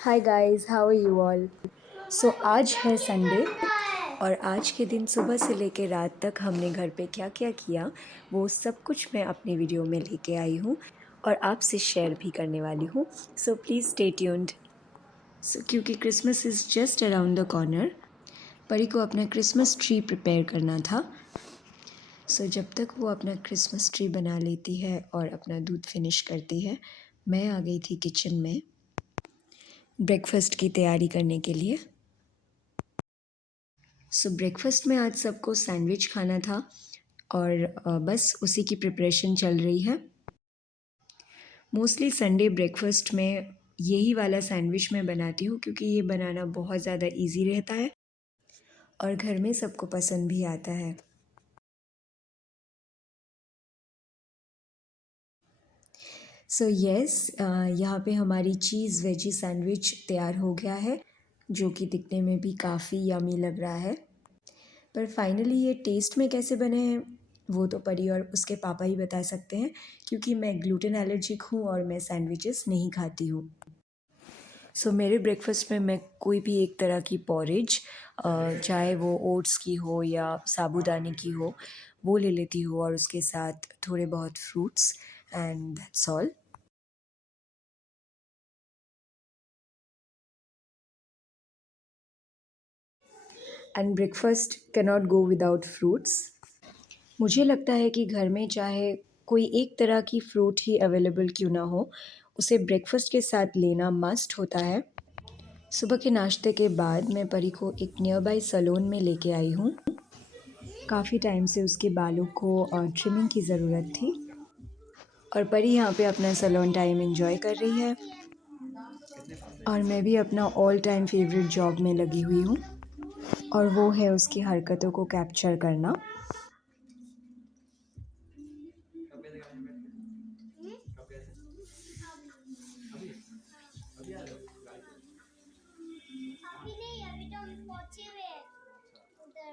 Hi guys, how are you all. So आज है Sunday और आज के दिन सुबह से लेकर रात तक हमने घर पे क्या क्या किया वो सब कुछ मैं अपने वीडियो में लेके आई हूँ और आपसे शेयर भी करने वाली हूँ। So please stay tuned. So क्योंकि Christmas is just around the corner, Pari को अपना क्रिसमस ट्री प्रिपेयर करना था। सो जब तक वो अपना क्रिसमस ट्री बना लेती है और अपना दूध फिनिश करती है, मैं आ गई थी किचन में ब्रेकफास्ट की तैयारी करने के लिए। सो ब्रेकफास्ट में आज सबको सैंडविच खाना था और बस उसी की प्रिपरेशन चल रही है। मोस्टली संडे ब्रेकफास्ट में यही वाला सैंडविच मैं बनाती हूँ क्योंकि ये बनाना बहुत ज़्यादा इजी रहता है और घर में सबको पसंद भी आता है। सो यस, यहाँ पे हमारी चीज़ वेजी सैंडविच तैयार हो गया है, जो कि दिखने में भी काफ़ी यमी लग रहा है। पर फाइनली ये टेस्ट में कैसे बने हैं वो तो परी और उसके पापा ही बता सकते हैं, क्योंकि मैं ग्लूटेन एलर्जिक हूँ और मैं सैंडविचेस नहीं खाती हूँ। सो मेरे ब्रेकफास्ट में मैं कोई भी एक तरह की पॉरेज, चाहे वो ओट्स की हो या साबूदाने की हो, वो ले लेती हूँ और उसके साथ थोड़े बहुत fruits and that's all. And breakfast can not go without fruits. मुझे लगता है कि घर में चाहे कोई एक तरह की फ्रूट ही अवेलेबल क्यों ना हो, उसे ब्रेकफास्ट के साथ लेना मस्ट होता है। सुबह के नाश्ते के बाद मैं परी को एक नियर बाई सैलून में लेके आई हूँ। काफ़ी टाइम से उसके बालों को ट्रिमिंग की ज़रूरत थी और परी यहाँ पे अपना सैलून टाइम एंजॉय कर रही है और मैं भी अपना ऑल टाइम फेवरेट जॉब में लगी हुई हूँ और वो है उसकी हरकतों को कैप्चर करना। अभी नहीं, अभी तो हम पहुंचे हुए हैं उधर।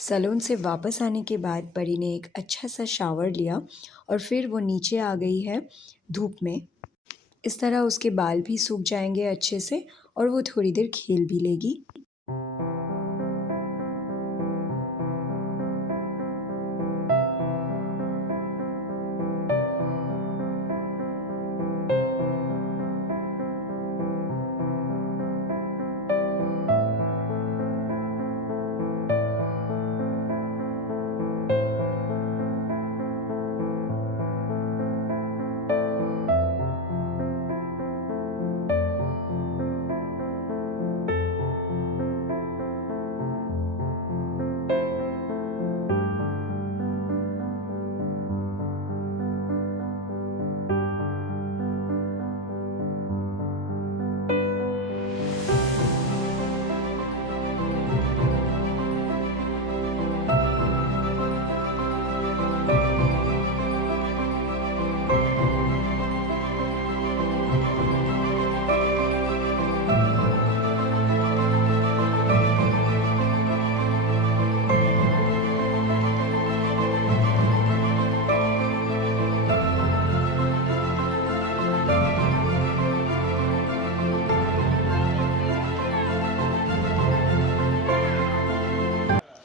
सैलून से वापस आने के बाद परी ने एक अच्छा सा शावर लिया और फिर वो नीचे आ गई है धूप में। इस तरह उसके बाल भी सूख जाएंगे अच्छे से और वो थोड़ी देर खेल भी लेगी।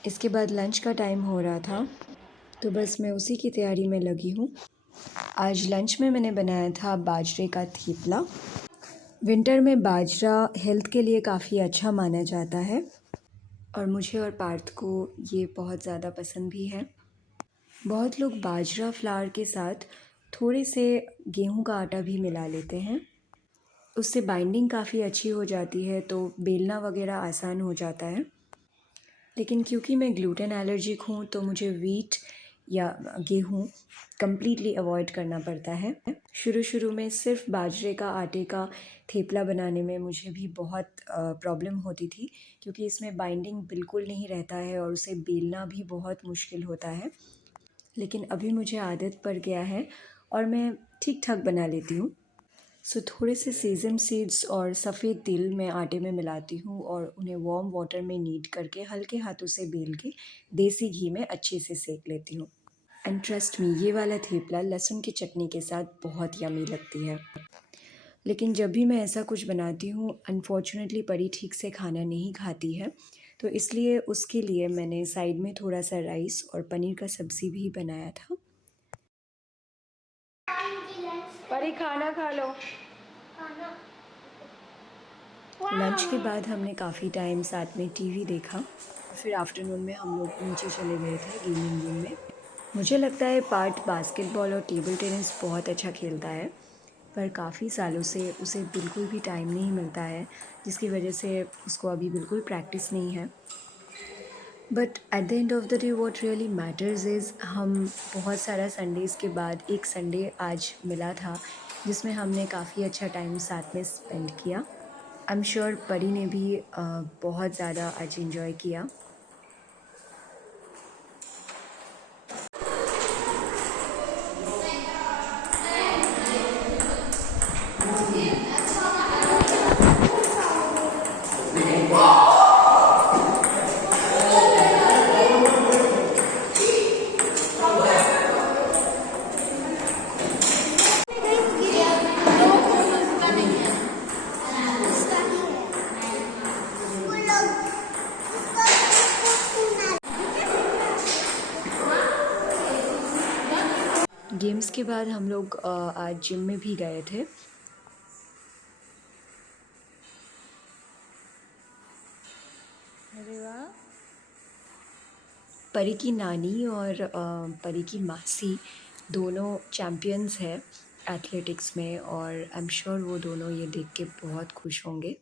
इसके बाद लंच का टाइम हो रहा था, तो बस मैं उसी की तैयारी में लगी हूँ। आज लंच में मैंने बनाया था बाजरे का थेपला। विंटर में बाजरा हेल्थ के लिए काफ़ी अच्छा माना जाता है और मुझे और पार्थ को ये बहुत ज़्यादा पसंद भी है। बहुत लोग बाजरा फ्लावर के साथ थोड़े से गेहूं का आटा भी मिला लेते हैं। उससे बाइंडिंग काफ़ी अच्छी हो जाती है, तो बेलना वगैरह आसान हो जाता है। लेकिन क्योंकि मैं ग्लूटेन एलर्जिक हूँ, तो मुझे वीट या गेहूँ कम्प्लीटली अवॉइड करना पड़ता है। शुरू शुरू में सिर्फ बाजरे का आटे का थेपला बनाने में मुझे भी बहुत प्रॉब्लम होती थी, क्योंकि इसमें बाइंडिंग बिल्कुल नहीं रहता है और उसे बेलना भी बहुत मुश्किल होता है। लेकिन अभी मुझे आदत पड़ गया है और मैं ठीक ठाक बना लेती हूँ। सो थोड़े से सीज़म सीड्स और सफ़ेद तिल मैं आटे में मिलाती हूँ और उन्हें वार्म वाटर में नीड करके हल्के हाथों से बेल के देसी घी में अच्छे से सेक लेती हूँ। एंड ट्रस्ट मी, ये वाला थेपला लहसुन की चटनी के साथ बहुत यमी लगती है। लेकिन जब भी मैं ऐसा कुछ बनाती हूँ, अनफॉर्चुनेटली परी ठीक से खाना नहीं खाती है, तो इसलिए उसके लिए मैंने साइड में थोड़ा सा राइस और पनीर का सब्ज़ी भी बनाया था। परी खाना खा लो। लंच के बाद हमने काफ़ी टाइम साथ में टीवी देखा। फिर आफ्टरनून में हम लोग नीचे चले गए थे गेमिंग रूम में। मुझे लगता है पार्थ बास्केटबॉल और टेबल टेनिस बहुत अच्छा खेलता है, पर काफ़ी सालों से उसे बिल्कुल भी टाइम नहीं मिलता है, जिसकी वजह से उसको अभी बिल्कुल प्रैक्टिस नहीं है। But at the end of the day what really matters is, हम बहुत सारा संडेज़ के बाद एक संडे आज मिला था, जिसमें हमने काफ़ी अच्छा टाइम साथ में स्पेंड किया। आई एम श्योर परी ने भी बहुत ज़्यादा आज एंजॉय किया। गेम्स के बाद हम लोग आज जिम में भी गए थे। अरे वाह। परी की नानी और परी की मासी दोनों चैम्पियंस हैं एथलेटिक्स में, और आई एम श्योर वो दोनों ये देख के बहुत खुश होंगे।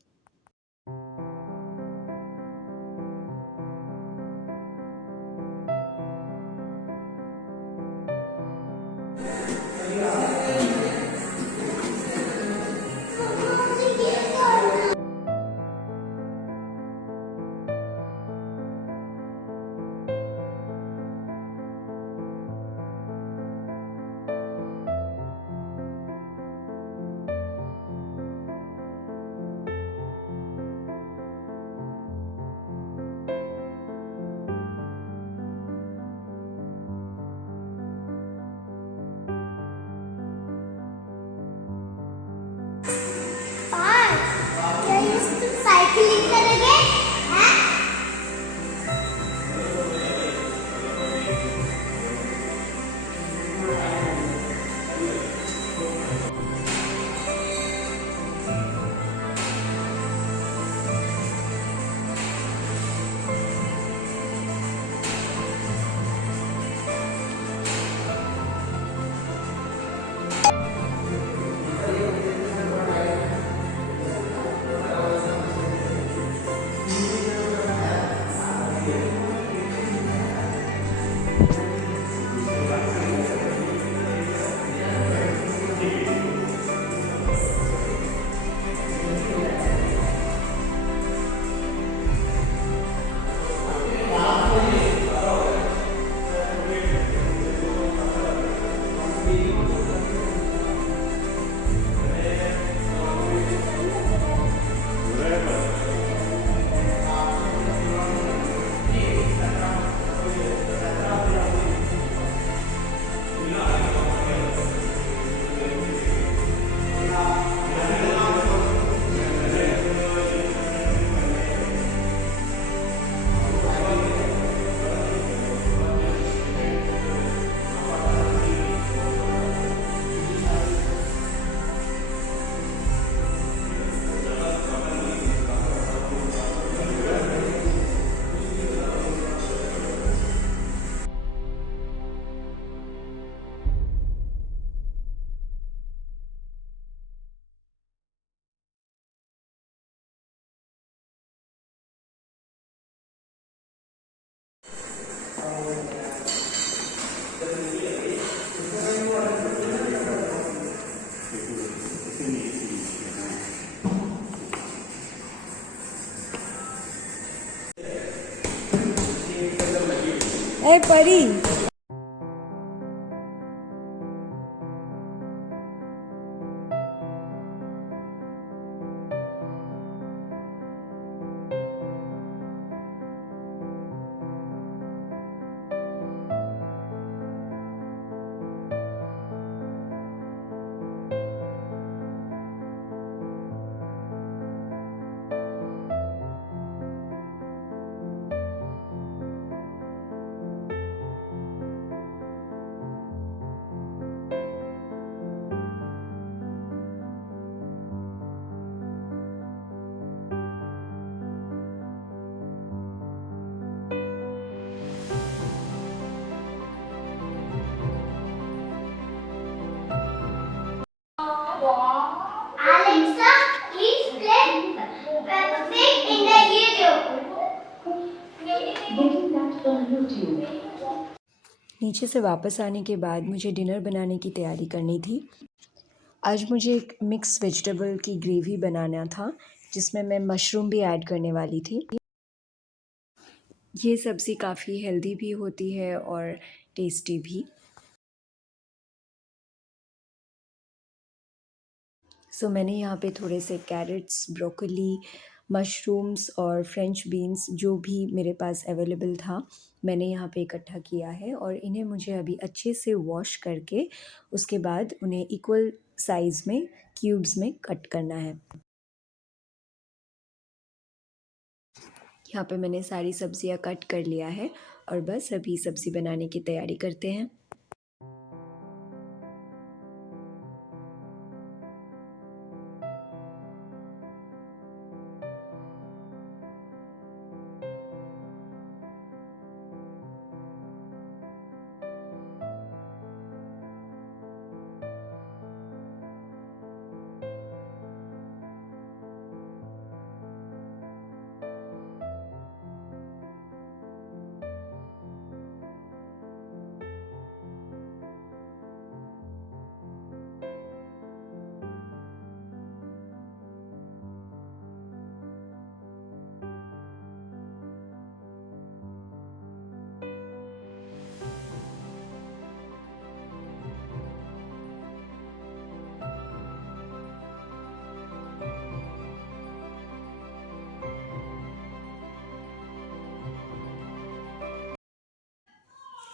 ए परी। Alexa, please play Peppa Pig in the YouTube. नीचे से वापस आने के बाद मुझे डिनर बनाने की तैयारी करनी थी। आज मुझे एक मिक्स वेजिटेबल की ग्रेवी बनाना था जिसमें मैं मशरूम भी ऐड करने वाली थी। ये सब्ज़ी काफ़ी हेल्दी भी होती है और टेस्टी भी। सो मैंने यहाँ पे थोड़े से कैरेट्स, ब्रोकली, मशरूम्स और फ्रेंच बीन्स जो भी मेरे पास अवेलेबल था, मैंने यहाँ पे इकट्ठा किया है और इन्हें मुझे अभी अच्छे से वॉश करके उसके बाद उन्हें इक्वल साइज़ में क्यूब्स में कट करना है। यहाँ पे मैंने सारी सब्जियाँ कट कर लिया है और बस अभी सब्ज़ी बनाने की तैयारी करते हैं।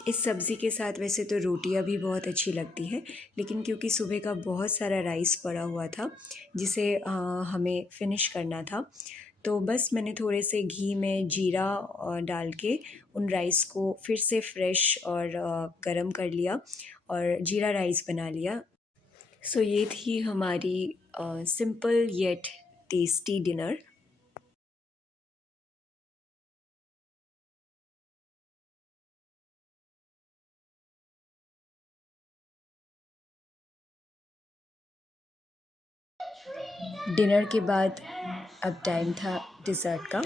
इस सब्ज़ी के साथ वैसे तो रोटियां भी बहुत अच्छी लगती है, लेकिन क्योंकि सुबह का बहुत सारा राइस पड़ा हुआ था जिसे हमें फिनिश करना था, तो बस मैंने थोड़े से घी में जीरा डाल के उन राइस को फिर से फ्रेश और गरम कर लिया और जीरा राइस बना लिया। सो ये थी हमारी simple yet tasty dinner. Dinner के बाद अब टाइम था डिज़र्ट का।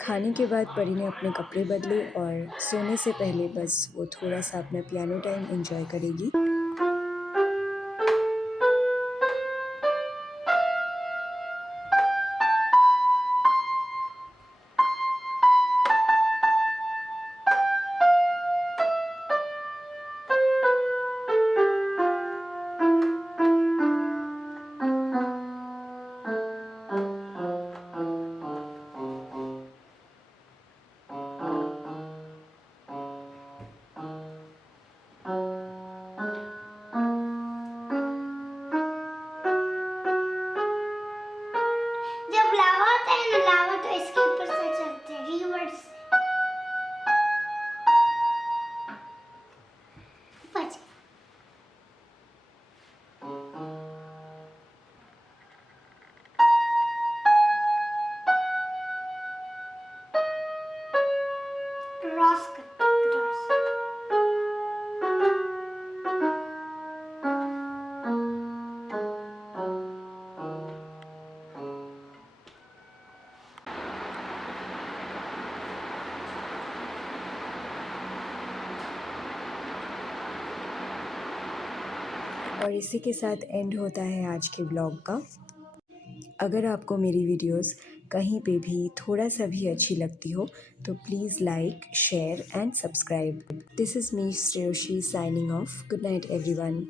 खाने के बाद परी ने अपने कपड़े बदले और सोने से पहले बस वो थोड़ा सा अपना पियानो टाइम एंजॉय करेगी। जब लावा होता है ना, लावा तो इसके ऊपर से चलते हैं रिवर्स। बच क्रॉस करते क्रॉस। और इसी के साथ एंड होता है आज के ब्लॉग का। अगर आपको मेरी वीडियोस कहीं पे भी थोड़ा सा भी अच्छी लगती हो तो please like share and subscribe. This is me Shreyoshi signing off. Good night everyone.